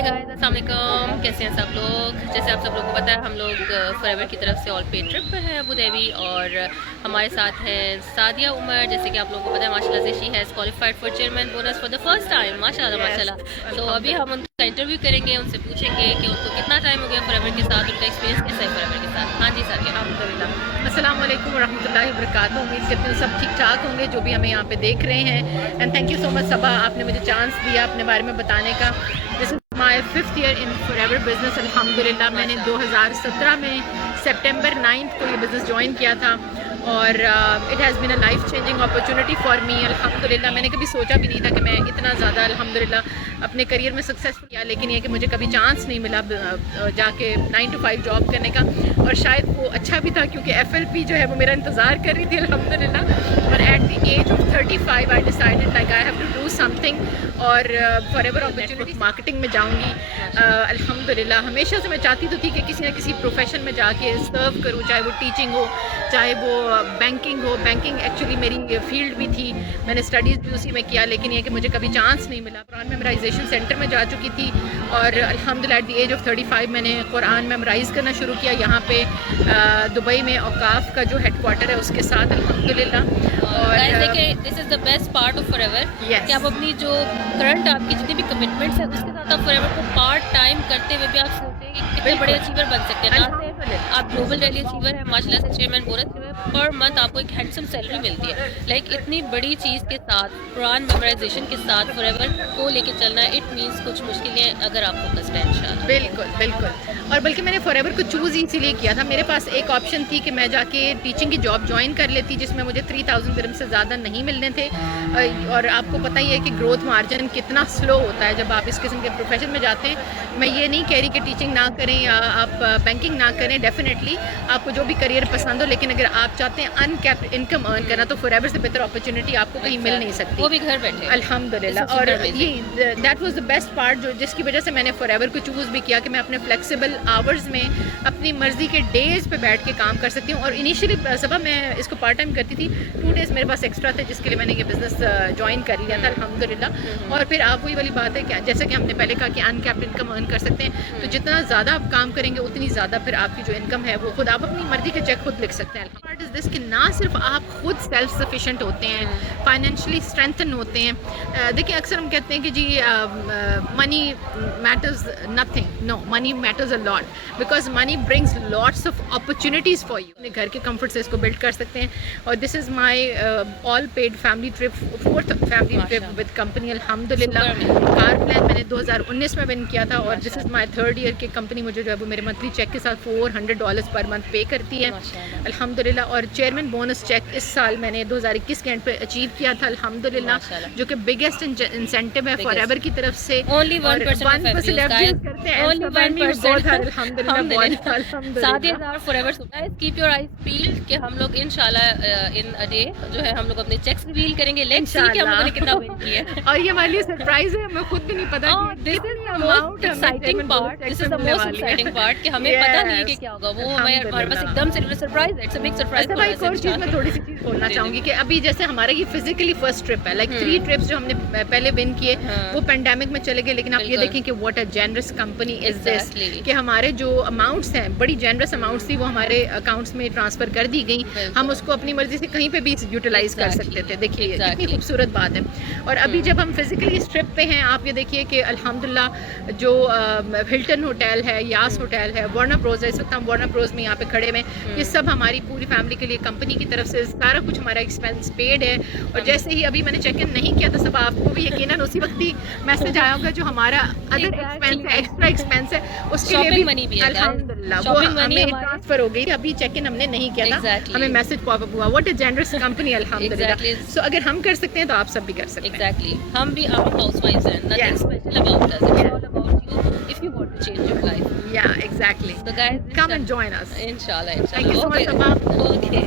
Hi guys, अस्सलाम वालेकुम। कैसे हैं सब लोग? जैसे आप सब लोगों को पता है, हम लोग फॉरएवर की तरफ से ऑल पेड ट्रिप पे हैं अबू धाबी, और हमारे साथ हैं सादिया उमर। जैसे कि आप लोगों को पता है, माशाल्लाह से she has qualified for chairman bonus for the first time. माशाल्लाह माशाल्लाह। तो अभी हम उनका इंटरव्यू करेंगे, उनसे पूछेंगे कि उनको कितना टाइम हो गया फॉरएवर के साथ, उनका एक्सपीरियंस कैसा है फॉरएवर के साथ। हाँ जी सादिया। अल्हम्दुलिल्लाह। अस्सलाम वालेकुम वरहमतुल्लाहि वबरकातुहू। उम्मीद करती हूँ सब ठीक ठाक होंगे जो भी हमें यहाँ पे देख रहे हैं। And thank you so much Saba, आपने मुझे चांस दिया अपने बारे में बताने का। This is my 5th year in Forever business. अल्हम्दुलिल्लाह मैंने 2017 में सितंबर 9 को ये बिज़नेस ज्वाइन किया था, और it has been a life changing opportunity for me. अल्हम्दुलिल्लाह मैंने कभी सोचा भी नहीं था कि मैं इतना ज़्यादा अल्हम्दुलिल्लाह अपने करियर में सक्सेसफुल किया, लेकिन ये कि मुझे कभी चांस नहीं मिला जाके 9 to 5 जॉब करने का। और शायद वो अच्छा भी था, क्योंकि FLP जो है वो मेरा इंतज़ार कर रही थी अल्हम्दुलिल्लाह। और at the age of 35 I decided like I have to do something, और फॉरएवर अपॉर्चुनिटी मार्केटिंग में जाऊँगी। अल्हम्दुलिल्लाह हमेशा से मैं चाहती तो थी कि किसी न किसी प्रोफेशन में जाके सर्व करूँ, चाहे वो टीचिंग हो, चाहे वो बैंकिंग हो। बैंकिंग एक्चुअली मेरी फील्ड भी थी, मैंने स्टडीज़ भी उसी में किया, लेकिन ये कि मुझे कभी चांस नहीं मिला। कुरान मेमोराइजेशन सेंटर में जा चुकी थी, और अल्हम्दुलिल्लाह एट द एज ऑफ 35 मैंने कुरान मेमोराइज़ करना शुरू किया यहाँ पे दुबई में औकाफ का जो हेडक्वार्टर है उसके साथ अल्हम्दुलिल्लाह। और देखिए, this is the best part of forever कि आप अपनी जो करंट आपकी जितनी भी कमिटमेंट्स है उसके साथ आप फॉरएवर को पार्ट टाइम करते हुए भी आप सोचते हैं कि कितने बड़े अचीवर बन सकते हैं। ना सिर्फ आप ग्लोबल रैली अचीवर है, माशाल्लाह से चेयरमैन बोनस पर मंथ आपको एक हैंडसम सैलरी मिलती है। लाइक इतनी बड़ी चीज़ के साथ, कुरान मेमोराइजेशन के साथ फॉरएवर को लेके चलना, इट मीन्स कुछ मुश्किलें अगर आप फोकस्ड हैं इंशाल्लाह। बिल्कुल बिल्कुल। और बल्कि मैंने फॉरएवर को चूज़ इसीलिए किया था, मेरे पास एक ऑप्शन थी कि मैं जाके टीचिंग की जॉब ज्वाइन कर लेती, जिसमें मुझे 3000 दिरहम से ज़्यादा नहीं मिलने थे। और आपको पता ही है कि ग्रोथ मार्जिन कितना स्लो होता है जब आप इस किस्म के प्रोफेशन में जाते हैं। मैं ये नहीं कह रही कि टीचिंग ना करें या आप बैंकिंग ना करें, डेफिनेटली आपको जो भी करियर पसंद हो, लेकिन अगर आप चाहते हैं अनकैप्ड इनकम अर्न करना, तो फॉरएवर से बेहतर अपॉर्चुनिटी आपको कहीं मिल नहीं सकती, वो भी घर बैठे अल्हम्दुलिल्लाह। और ये that was the best part, जो जिसकी वजह से मैंने फॉरएवर को चूज़ भी किया कि मैं अपने फ्लेक्सिबल आवर्स में अपनी मर्ज़ी के डेज़ पे बैठ के काम कर सकती हूँ। और इनिशियली सबा मैं इसको पार्ट टाइम करती थी, 2 डेज़ मेरे पास एक्स्ट्रा थे, जिसके लिए मैंने ये बिज़नेस ज्वाइन कर लिया था अल्हम्दुलिल्लाह। और फिर आप वही वाली बात है कि जैसे कि हमने पहले कहा कि अनकैप्ड इनकम अर्न कर सकते हैं, तो जितना ज़्यादा आप काम करेंगे उतनी ज़्यादा फिर आपकी जो इनकम है वो खुद आप अपनी मर्ज़ी के चेक खुद लिख सकते हैं। पार्ट इज़ दिस कि ना सिर्फ आप खुद सेल्फ सफिशेंट होते हैं, फाइनेंशियली स्ट्रेंथन होते हैं। देखिए, अक्सर हम कहते हैं कि जी money matters nothing, no, money matters a lot, because money brings lots of opportunities for you. अपने घर के कंफर्ट से इसको बिल्ड कर सकते हैं। और this is my all paid family trip, 4th family trip with company अल्हम्दुलिल्लाह। कार प्लान मैंने 2019 में विन किया था, और this is my 3rd year की कंपनी मुझे जो है वो मेरे मंथली चेक के साथ $400 पर मंथ पे करती है अल्हम्दुलिल्लाह। और चेयरमैन बोनस चेक इस साल मैंने 2021 के एंड पे अचीव किया था अल्हम्दुलिल्लाह, जो कि बिगेस्ट इंसेंटिव है फॉरएवर की तरफ से। Only 1% करते हैं, only 1%। Sadia forever. Guys, keep your eyes peeled कि हम लोग इंशाल्लाह इन अ डे जो है हम लोग अपने चेक्स रिवील करेंगे। लेट्स सी कि हम लोगों ने कितना विन किया है। और ये हमारे लिए सरप्राइज है, हमें खुद भी नहीं पता कि this is the most exciting part, this is the most exciting part कि हमें पता नहीं है कि क्या होगा। वो हमारे पास एकदम से सरप्राइज है, इट्स अ बिग सरप्राइज। भाई, एक और चीज़ मैं थोड़ी सी चीज़ बोलना चाहूँगी कि अभी जैसे हमारा ये फिजिकली फर्स्ट ट्रिप है, लाइक 3 ट्रिप्स जो हमने पहले विन किए वो पेंडेमिक में चले गए, लेकिन आप ये देखें कि what a generous company is this, कि हमारे जो अमाउंट्स हैं, बड़ी जेनरस अमाउंट्स थी, वो हमारे अकाउंट्स में ट्रांसफ़र कर दी गई। हम उसको अपनी मर्जी से कहीं पे भी यूटिलाइज कर सकते थे। देखिए कितनी खूबसूरत बात है। और अभी जब हम फिजिकली इस ट्रिप पे हैं, आप ये देखिए कि अल्हम्दुलिल्लाह जो हिल्टन होटल है, यास होटल है, वार्नर ब्रोज है, इस वक्त हम वार्नर ब्रोज में यहाँ पे खड़े में, ये सब हमारी पूरी फैमिली के लिए कंपनी की तरफ से सारा कुछ हमारा एक्सपेंस पेड है। और जैसे ही अभी मैंने चेक इन नहीं किया था, सब आपको भी यकीनन उसी वक्त ही मैसेज आया होगा, जो हमारा अदर एक्सपेंस है, एक्स्ट्रा एक्सपेंस है, उसके लिए भी अल्हम्दुलिल्लाह वो हमें ट्रांसफर हो गई। अभी चेक इन हमने नहीं किया था, हमें मैसेज पॉप अप हुआ, व्हाट अ जेनरस कंपनी अल्हम्दुलिल्लाह। सो अगर हम कर सकते हैं तो आप सब भी कर सकते हैं। एग्जैक्टली, हम भी आम हाउसवाइफ्स हैं, nothing special about us, it's all about you if you want to change your life. Yeah, exactly. So guys, come and join us. Inshallah. Thank you so much, Sabah. Okay.